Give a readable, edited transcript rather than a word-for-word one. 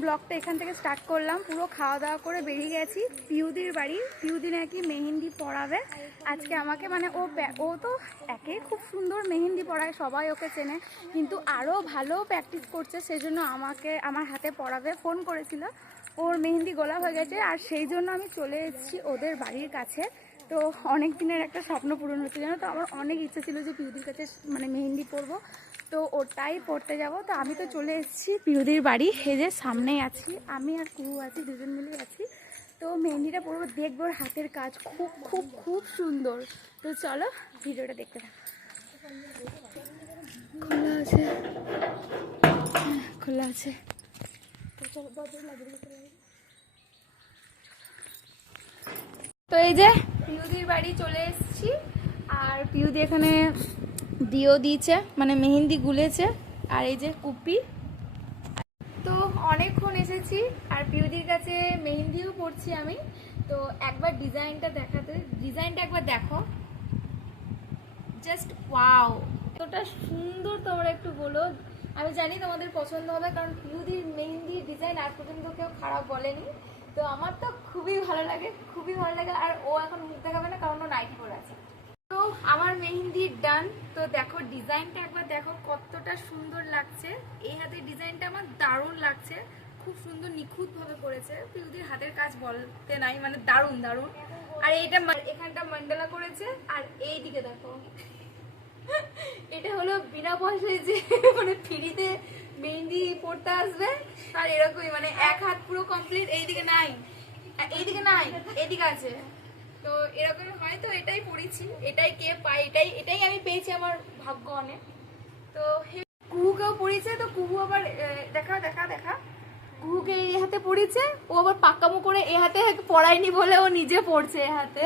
ব্লগটা এখান থেকে স্টার্ট করলাম। পুরো খাওয়া দাওয়া করে বেরিয়ে গেছি পিউদির বাড়ি। পিউদি নাকি মেহেন্দি পড়াবে আজকে আমাকে, মানে ও তো একে খুব সুন্দর মেহেন্দি পড়ায়, সবাই ওকে চেনে, কিন্তু আরও ভালো প্র্যাকটিস করছে, সেই জন্য আমার হাতে পড়াবে। ফোন করেছিল, ওর মেহেন্দি গোলা হয়ে গেছে, আর সেই জন্য আমি চলে এসেছি ওদের বাড়ির কাছে। তো অনেক দিনের একটা স্বপ্ন পূরণ হচ্ছে, জানো তো। আমার অনেক ইচ্ছা ছিল যে পিউদির কাছে মানে মেহেন্দি পরবো, তো ওটাই পড়তে যাব। তো আমি তো চলে এসেছি পিউদির বাড়ি, এই যে সামনেই আছি আমি আর কুহু আছি, দুজন মিলে আছি। তো মেহেন্দিটা পরবো, দেখবো ওর হাতের কাজ খুব খুব খুব সুন্দর। তো চলো ভিডিওটা দেখতে থাকো। খোলা আছে, খোলা আছে। তো এই যে পিউদির বাড়ি চলে এসেছি, আর পিউদি এখানে দিয়েও দিয়েছে, মানে মেহেন্দি গুলেছে, আর এই যে কুপি। তো অনেকক্ষণ এসেছি, আর পিউদির কাছে মেহেন্দিও পড়ছি আমি। তো একবার ডিজাইনটা দেখাতে, ডিজাইনটা একবার দেখো, জাস্ট ওয়াও, এতটা সুন্দর। তোমরা একটু বলো, আমি জানি তোমাদের পছন্দ হবে, কারণ পিউদির মেহেন্দির ডিজাইন আর পর্যন্ত কেউ খারাপ বলেনি। তো আমার তো খুবই ভালো লাগে, খুবই ভালো লাগে। আর ও এখন মুখ দেখাবে না, কারণ ও নাইটি পরে আছে। তো আমার মেহেন্দি ডান। তো দেখো ডিজাইনটা একবার দেখো, কতটা সুন্দর লাগছে। এই হাতের ডিজাইনটা আমার দারুণ লাগছে, খুব সুন্দর নিখুঁত ভাবে করেছে। পিউদির হাতের কাজ বলতে নাই, মানে দারুণ দারুণ। আর এইটা এখানটা মান্ডালা করেছে, আর এই দিকে দেখো এটা হলো বিনা পয়সায় যে মানে ফ্রিতে মেহেন্দি পড়তে আসবে, আর এরকমই মানে এক হাত পুরো কমপ্লিট। এইদিকে নাই, এইদিকে নাই, এইদিকে আছে। তো এরকম হয়, তো এটাই পড়েছি, এটাই কে পায়, এটাই আমি পেয়েছি, আমার ভাগ্য অনেক। তো কুহুকেও পড়িয়েছে, তো কুহু আবার দেখা দেখা দেখা কুহুকে এই হাতে পড়িয়েছে, ও আবার পাক্কামো করে এ হাতে পড়ায়নি বলে ও নিজে পড়ছে এ হাতে।